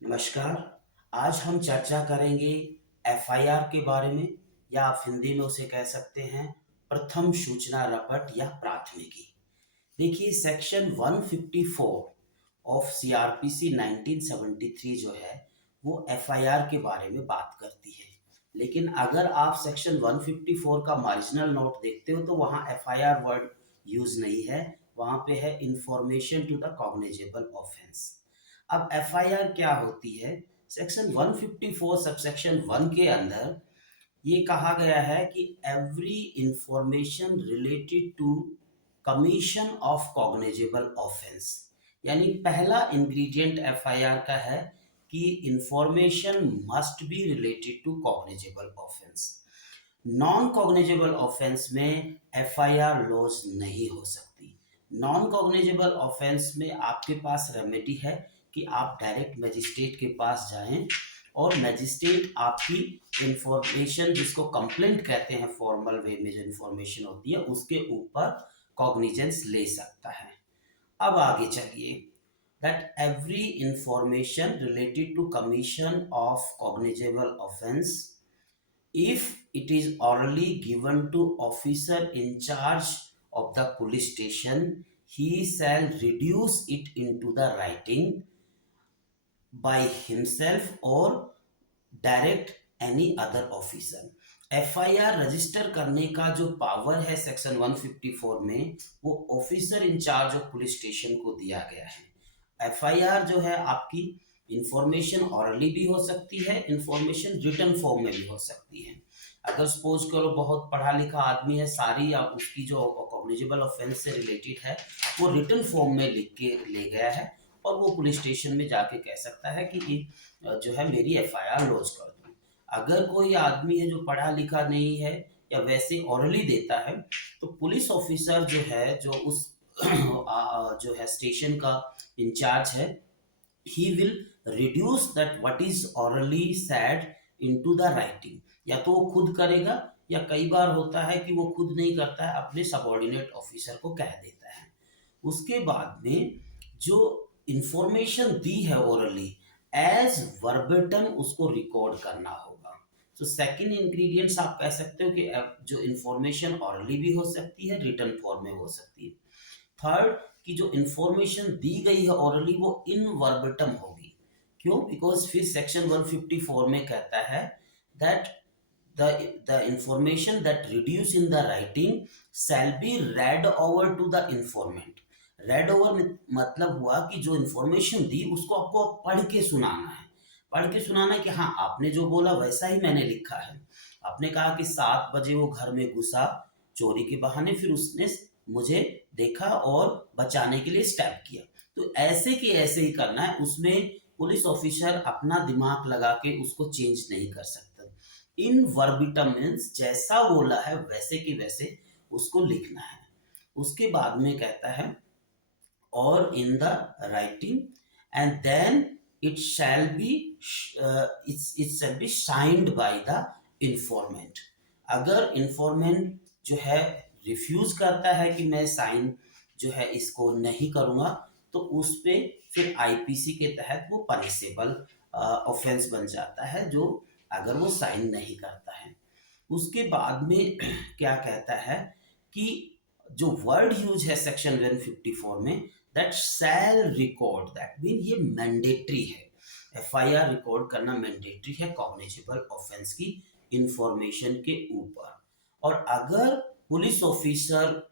नमस्कार। आज हम चर्चा करेंगे एफआईआर के बारे में, या आप हिंदी में उसे कह सकते हैं प्रथम सूचना रपट या प्राथमिकी। देखिए, सेक्शन 154 ऑफ सीआरपीसी 1973 जो है वो एफआईआर के बारे में बात करती है। लेकिन अगर आप सेक्शन 154 का मार्जिनल नोट देखते हो तो वहाँ एफआईआर वर्ड यूज नहीं है, वहाँ पे है information to the cognizable offence. अब एफआईआर क्या होती है? सेक्शन 154 सबसेक्शन 1 के अंदर ये कहा गया है कि every information related to commission of cognizable offence, यानी पहला इंग्रेडिएंट एफआईआर का है कि information must be related to cognizable offence. Non cognizable offence में एफआईआर लॉज नहीं हो सकती। नॉन कॉग्निजेबल ऑफेंस में आपके पास रेमेडी है कि आप डायरेक्ट मजिस्ट्रेट के पास जाएं और मजिस्ट्रेट आपकी इंफॉर्मेशन, जिसको कंप्लेंट कहते हैं फॉर्मल वे में जो इंफॉर्मेशन होती है, उसके ऊपर कॉग्निजेंस ले सकता है। अब आगे चलिए। That every information related to commission of cognizable offence, if it is orally given to officer in charge of the police station, he shall reduce it into the writing by himself or direct any other officer. FIR register करने का जो power है section 154 में, वो officer in charge of police station को दिया गया है। एफआईआर जो है आपकी इंफॉर्मेशन ऑरली भी हो सकती है, इंफॉर्मेशन रिटन फॉर्म में भी हो सकती है। अगर सपोज करो बहुत पढ़ा लिखा आदमी है, सारी आप उसकी जो कॉग्निजेबल ऑफेंस से रिलेटेड है वो रिटन फॉर्म में लिख के ले गया है, और वो पुलिस स्टेशन में जाके कह सकता है कि जो है मेरी एफआईआर लॉन्च कर दो। अगर कोई आदमी है जो पढ़ा लिखा नहीं है या वैसे ऑरली देता है, तो पुलिस ऑफिसर जो है, जो उस जो है स्टेशन का इंचार्ज है, he will reduce that what is hourly sad into the writing. या तो वो खुद करेगा, या कई बार होता है कि वो खुद नहीं करता है, अपने सबॉर्डिनेट ऑफिसर को कह देता है। उसके बाद में जो इंफॉर्मेशन दी है ओरली, एज वर्बेटम उसको रिकॉर्ड करना होगा। तो सेकंड इंग्रेडिएंट्स आप कह सकते हो कि जो इंफॉर्मेशन ऑरली भी हो सकती है, रिटन फॉर्म में हो सकती है। थर्ड, कि जो इंफॉर्मेशन दी गई है ऑरली वो इन वर्बेटम होगी। क्यों? बिकॉज फिर सेक्शन 154 में कहता है that the information that reduce in the writing shall be read over to the informant। Red over मतलब हुआ कि जो इंफॉर्मेशन दी उसको आपको पढ़ के सुनाना है। पढ़ के सुनाना है कि हाँ, आपने जो बोला वैसा ही मैंने लिखा है। आपने कहा कि 7 बजे वो घर में घुसा चोरी के बहाने, फिर उसने मुझे देखा और बचाने के लिए स्टैप किया। तो ऐसे के ऐसे ही करना है, उसमें पुलिस ऑफिसर अपना दिमाग लगा के उसको चेंज नहीं कर सकता। इन वर्बिटम मीन्स जैसा बोला है वैसे के वैसे उसको लिखना है। उसके बाद में कहता है और in the writing, and then it shall be it shall be signed by the informant. अगर इंफॉर्मेंट जो है रिफ्यूज करता है कि मैं साइन जो है इसको नहीं करूंगा, तो उस पे फिर आईपीसी के तहत वो पनिशेबल ऑफेंस बन जाता है, जो अगर वो साइन नहीं करता है। उसके बाद में क्या कहता है कि जो वर्ड यूज है सेक्शन 154 में, that shell record, that mean ये मैंडेटरी है। एफआईआर रिकॉर्ड करना मैंडेटरी है कॉग्निजेबल ऑफेंस की इंफॉर्मेशन के ऊपर। और अगर पुलिस ऑफिसर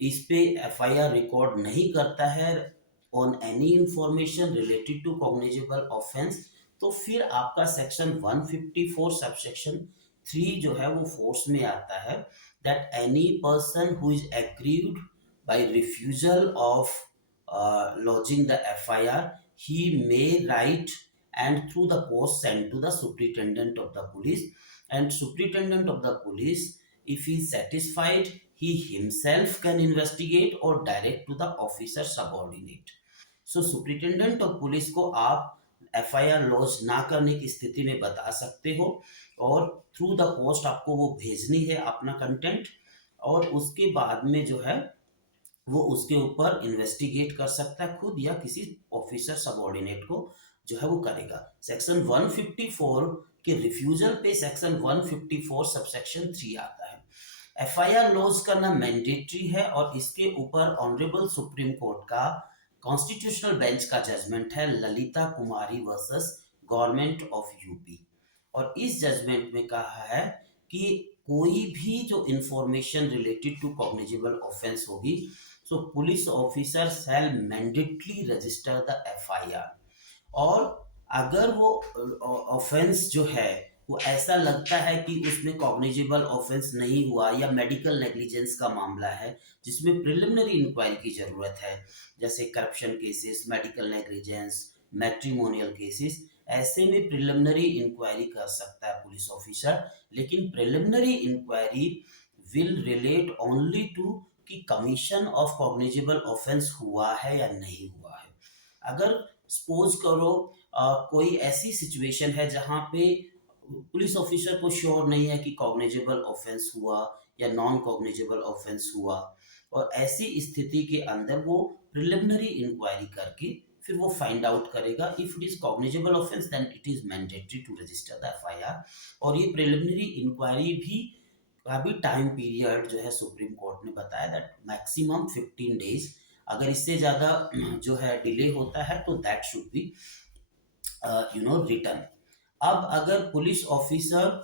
इस पे एफआईआर रिकॉर्ड नहीं करता है on any information related to cognizable offence, तो फिर आपका सेक्शन 154 सबसेक्शन 3 जो है वो फोर्स में आता है। That any person who is aggrieved bye refusal of lodging the FIR, he may write and through the post send to the superintendent of the police, and superintendent of the police, if he is satisfied, he himself can investigate or direct to the officer subordinate। So superintendent of police को आप FIR launch ना करने की स्थिति में बता सकते हो, और थ्रू द पोस्ट आपको वो भेजनी है अपना कंटेंट, और उसके बाद में जो है वो उसके ऊपर इन्वेस्टिगेट कर सकता है खुद, या किसी ऑफिसर सबऑर्डिनेट को जो है वो करेगा। सेक्शन 154 के रिफ्यूजल पे सेक्शन 154 सबसेक्शन 3 आता है। एफआईआर लॉन्च करना मैंडेटरी है और इसके ऊपर ऑनरेबल सुप्रीम कोर्ट का कॉन्स्टिट्यूशनल बेंच का जजमेंट है ललिता कुमारी वर्सेस गवर्नमेंट ऑफ यूपी। और इस जजमेंट में कहा है कि कोई भी जो information related to cognizable offence होगी, so police officer shall mandatorily register the FIR. और अगर वो ऑफेंस जो है वो ऐसा लगता है कि उसमें कॉग्निजेबल ऑफेंस नहीं हुआ या मेडिकल नेग्लिजेंस का मामला है जिसमें प्रिलिमिनरी इंक्वायरी की जरूरत है, जैसे corruption cases, medical negligence, matrimonial cases, ऐसे में प्रिलिमिनरी इंक्वायरी कर सकता है पुलिस ऑफिसर। लेकिन preliminary inquiry will relate only to कि कमीशन ऑफ कॉग्निजेबल ऑफेंस हुआ है या नहीं हुआ है। अगर सपोज करो कोई ऐसी सिचुएशन है जहां पे पुलिस ऑफिसर को श्योर नहीं है कि कॉग्निजेबल ऑफेंस हुआ या नॉन कॉग्निजेबल ऑफेंस हुआ, और ऐसी स्थिति के अंदर वो प्रिलिमिनरी इंक्वायरी करके फिर वो फाइंड आउट करेगा। If it is cognizable offence then it is mandatory to register the FIR. और ये प्रिलिमिनरी इंक्वायरी भी अभी टाइम पीरियड जो है सुप्रीम कोर्ट ने बताया दैट मैक्सिमम 15 डेज। अगर इससे ज्यादा जो है डिले होता है तो दैट शुड बी रिटर्न। अब अगर पुलिस ऑफिसर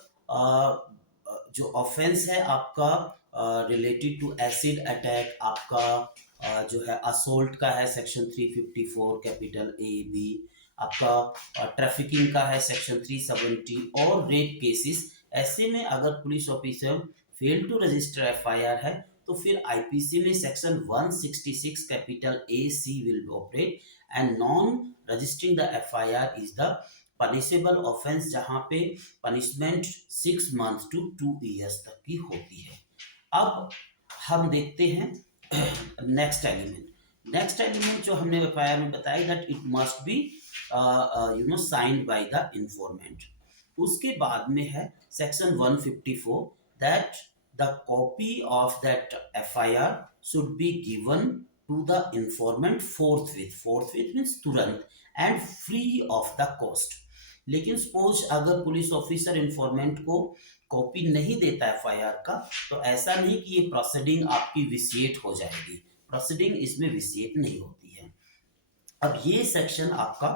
जो ऑफेंस है आपका रिलेटेड टू एसिड अटैक, आपका जो है असोल्ट का है सेक्शन 354 कैपिटल ए बी, आपका ट्रैफिकिंग का है सेक्शन 370 और रेप केसेस, ऐसे में अगर police officer fail to register FIR है तो फिर आईपीसी में section 166 capital A C will operate and non registering the FIR is the punishable offence, जहां पे पनिशमेंट 6 मंथ टू 2 ईयर्स तक की होती है। अब हम देखते हैं नेक्स्ट एलिमेंट। नेक्स्ट एलिमेंट जो हमने एफआईआर में बताया that it must be signed by the informant. उसके बाद में है section 154 that the copy of that FIR should be given to the informant forthwith means तुरंत and free of the cost. लेकिन सपोज अगर पुलिस ऑफिसर इंफॉर्मेंट को copy नहीं देता एफआईआर का, तो ऐसा नहीं कि ये प्रोसीडिंग आपकी विसिएट हो जाएगी, प्रोसीडिंग इसमें विसिएट नहीं होती है। अब ये सेक्शन आपका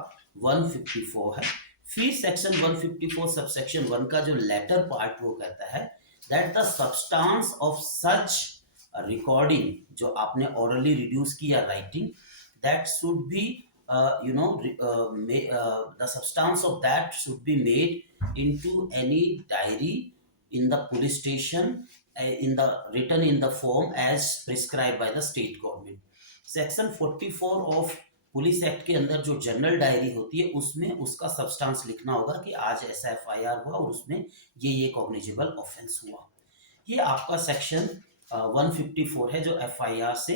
154 है। फिर सेक्शन 154 सबसेक्शन 1 का जो लेटर पार्ट वो कहता है that the substance of such recording, जो आपने ओरली रिड्यूस किया writing, that should B the substance of that should be made into any diary in the police station written in the form as prescribed by the state government। Section 44 of police act के अंदर जो general diary होती है उसमें उसका substance लिखना होगा कि आज ऐसा एफआईआर हुआ और उसमें ये कॉग्निजेबल ऑफेंस हुआ। ये आपका सेक्शन 154 है जो एफआईआर से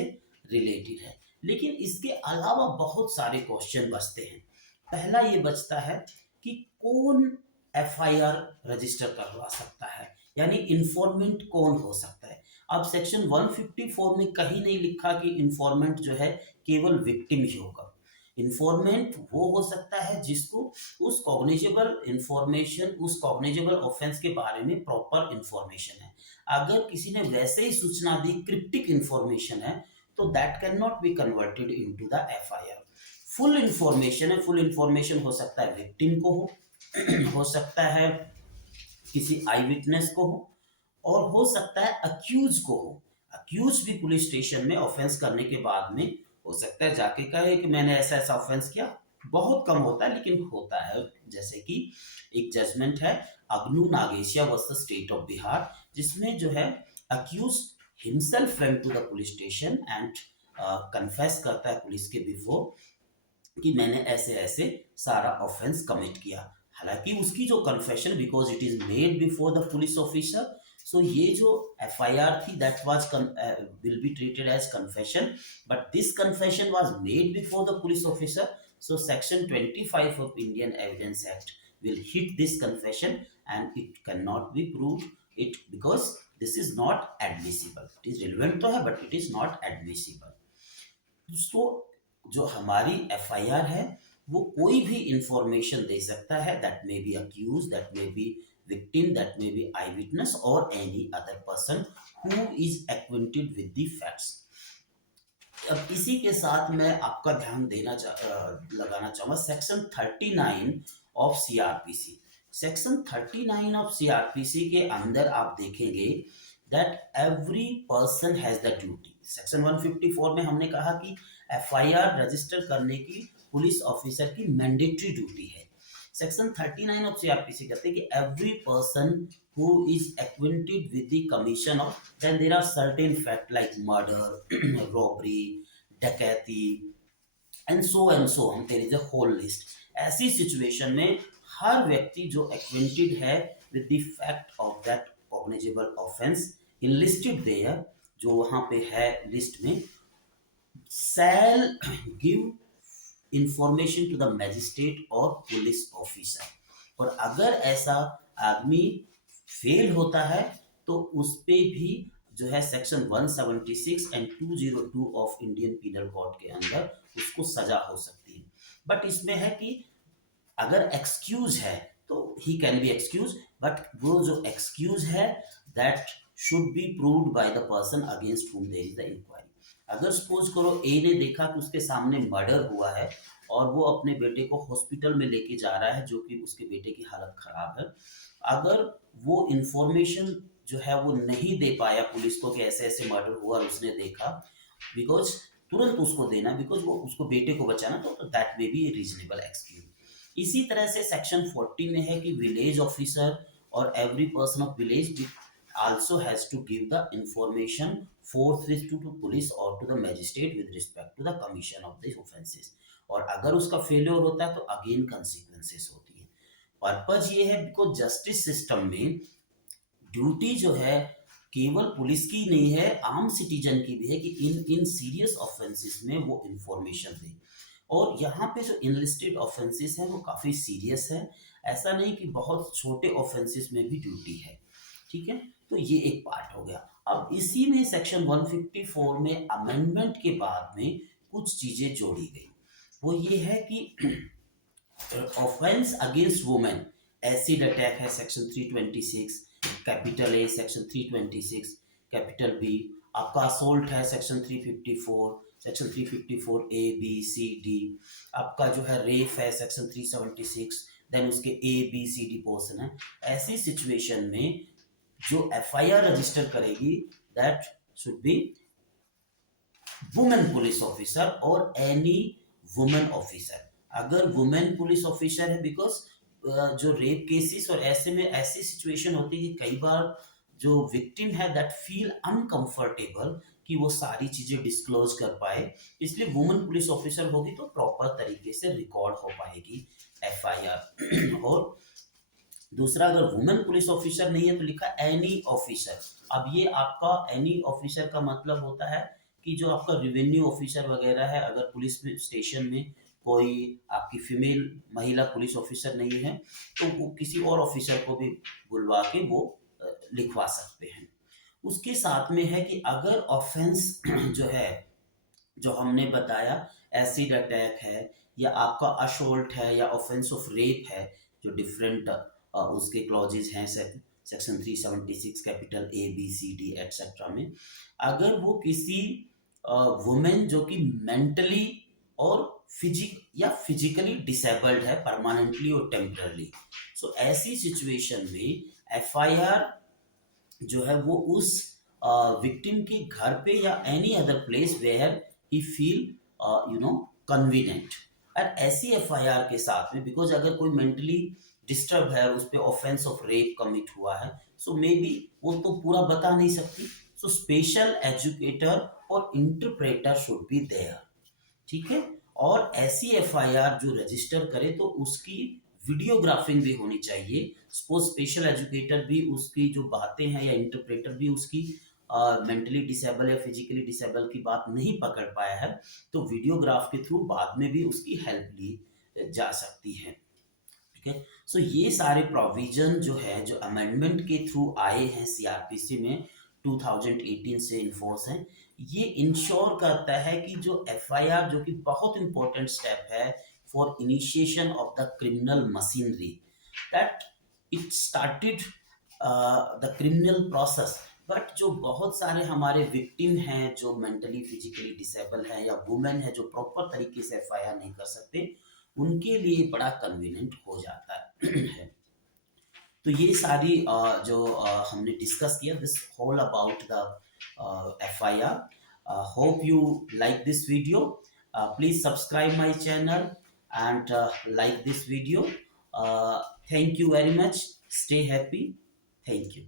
रिलेटेड है। लेकिन इसके अलावा बहुत सारे क्वेश्चन बचते हैं। पहला ये बचता है कि कौन एफआईआर रजिस्टर करवा सकता है, यानी इंफॉर्मेंट कौन हो सकता है। अब सेक्शन 154 में कहीं नहीं लिखा कि इंफॉर्मेंट जो है केवल विक्टिम ही होगा। इंफॉर्मेंट वो हो सकता है जिसको उस कॉग्निजेबल इंफॉर्मेशन, उस कॉग्निजेबल ऑफेंस के बारे में प्रॉपर इंफॉर्मेशन है। अगर किसी ने वैसे ही सूचना दी, क्रिप्टिक इंफॉर्मेशन है, तो that can not be converted into the FIR. Full information है, फुल इंफॉर्मेशन हो सकता है विक्टिम को हो सकता है किसी आई विटनेस को हो, और हो सकता है अक्यूज को हो। अक्यूज भी पुलिस स्टेशन में ऑफेंस करने के बाद में हो सकता है जाके कहे कि मैंने ऐसा ऐसा ऑफेंस किया। बहुत कम होता है लेकिन होता है। जैसे कि एक जजमेंट है Agnu Nagesia versus state of Bihar, जिसमें जो है accused himself went to the police station and confess करता है पुलिस के बिफोर कि मैंने ऐसे ऐसे सारा ऑफेंस कमिट किया। हालांकि उसकी जो confession, because it is made before the police officer, so ये जो एफआईआर थी that was will be treated as confession, but this confession was made before the police officer, so section 25 of Indian evidence act will hit this confession and it cannot be proved it because this is not admissible। it is relevant तो है but it is not admissible। तो जो हमारी FIR है वो कोई भी information दे सकता है, that may be accuse, that may be victim, that may be eyewitness और any other person who is acquainted with the facts. अब इसी के साथ मैं आपका ध्यान लगाना चाहूंगा section 39 of CrPC. Section 39 of CrPC के अंदर आप देखेंगे that every person has the duty. Section 154 में हमने कहा कि एफआईआर रजिस्टर करने की पुलिस ऑफिसर की मैंडेटरी ड्यूटी है। सेक्शन 39 ऑफ सीआरपीसी कहते हैं कि every person who is acquainted with the commission of, then there are certain fact like murder, robbery, डकैती एंड सो हम there is a whole list। ऐसी situation में हर व्यक्ति जो एक्वेंटेड है with the fact of that cognizable offence enlisted there, जो वहां पे है लिस्ट में, shall give information to the magistrate और पुलिस ऑफिसर। और अगर ऐसा आदमी फेल होता है तो उस पे भी जो है section 176 and 202 of Indian penal code के अंदर उसको सजा हो सकती है। बट इसमें है कि अगर एक्सक्यूज है तो he can be excuse, but वो जो एक्सक्यूज है that should be proved by the person against whom there is the inquiry. अगर सपोज करो ए ने देखा कि उसके सामने मर्डर हुआ है और वो अपने बेटे को हॉस्पिटल में लेके जा रहा है, जो कि उसके बेटे की हालत खराब है, अगर वो इंफॉर्मेशन जो है वो नहीं दे पाया पुलिस को कि ऐसे ऐसे मर्डर हुआ और उसने देखा, बिकॉज तुरंत उसको देना, बिकॉज वो उसको बेटे को बचाना, तो that may be reasonable excuse. इसी तरह से सेक्शन 40 में है कि विलेज ऑफिसर और every person of village also has to give the information forthwith to police or to the magistrate with respect to the commission of the offenses। और अगर उसका फेलियर होता है तो अगेन consequences होती है। पर्पज ये है बिकॉज जस्टिस सिस्टम में ड्यूटी जो है केवल पुलिस की नहीं है, आम सिटीजन की भी है कि इन सीरियस ऑफेंसेस में वो इंफॉर्मेशन दे। और यहाँ पे जो इनलिस्टेड ऑफेंसेस हैं वो काफी सीरियस है, ऐसा नहीं कि बहुत छोटे ऑफेंसेस में भी ड्यूटी है। ठीक है, तो ये एक पार्ट हो गया। अब इसी में सेक्शन 154 में अमेंडमेंट के बाद में कुछ चीजें जोड़ी गई। वो ये है कि offence against women, acid attack है section 326 capital A, section 326 capital B, आपका असोल्ट है section 354, section 354 A B C D, आपका जो है रेप है सेक्शन 376, देन उसके A B C D portion है। ऐसी सिचुएशन में जो एफआईआर रजिस्टर करेगी that should be women police officer और एनी वुमेन ऑफिसर। अगर वुमेन पुलिस ऑफिसर है, बिकॉज जो रेप केसेस और ऐसे में ऐसी सिचुएशन होती है कि कई बार जो विक्टिम है दैट फील अनकंफर्टेबल कि वो सारी चीजें डिस्क्लोज कर पाए, इसलिए वुमेन पुलिस ऑफिसर होगी तो प्रॉपर तरीके से रिकॉर्ड हो पाएगी एफआईआर। और दूसरा, अगर वुमेन पुलिस ऑफिसर नहीं है तो लिखा एनी ऑफिसर। अब ये आपका एनी ऑफिसर का मतलब होता है कि जो आपका रेवेन्यू ऑफिसर वगैरह है, अगर पुलिस स्टेशन में कोई आपकी फीमेल महिला पुलिस ऑफिसर नहीं है तो वो किसी और ऑफिसर को भी बुलवा के वो लिखवा सकते हैं। उसके साथ में है कि अगर ऑफेंस जो है, जो हमने बताया एसिड अटैक है या आपका असोल्ट है या ऑफेंस ऑफ रेप है, जो डिफरेंट उसके क्लॉजेज हैं section 376 capital A B C D etcetera में, अगर वो किसी वुमेन जो कि मेंटली और फिजिकली डिसेबल्ड है परमानेंटली और टेम्पररी, सो ऐसी सिचुएशन में एफआईआर जो है वो उस विक्टिम के घर पे या any other place where he feel convenient. और ऐसी एफआईआर के साथ में, बिकॉज अगर कोई मेंटली डिस्टर्ब है और उस पर ऑफेंस ऑफ रेप कमिट हुआ है, सो मे बी वो तो पूरा बता नहीं सकती, सो स्पेशल एजुकेटर और इंटरप्रेटर शुड बी देयर। ठीक है, और ऐसी एफआईआर जो रजिस्टर करे तो उसकी वीडियोग्राफिंग भी होनी चाहिए। सपोज स्पेशल एजुकेटर भी उसकी जो बातें हैं या इंटरप्रेटर भी उसकी मेंटली डिसेबल या फिजिकली डिसेबल की बात नहीं पकड़ पाया है तो वीडियोग्राफ के थ्रू बाद में भी उसकी हेल्प ली जा सकती है। ठीक है, सो ये सारे प्रोविजन जो है जो अमेंडमेंट के थ्रू आए हैं सीआरपीसी में 2018 से इन्फोर्स हैं, ये इंश्योर करता है कि जो एफआईआर, जो कि बहुत इंपॉर्टेंट स्टेप है for initiation of the criminal machinery, that it started the criminal process. But जो बहुत सारे हमारे विक्टिम हैं जो मेंटली फिजिकली डिसेबल हैं या वुमेन है जो प्रॉपर तरीके से एफआईआर नहीं कर सकते, उनके लिए बड़ा कन्वीनियंट हो जाता है। तो ये सारी जो हमने डिस्कस किया this whole about the FIR. Hope you like this video. Please subscribe my channel and like this video. Thank you very much. Stay happy. Thank you.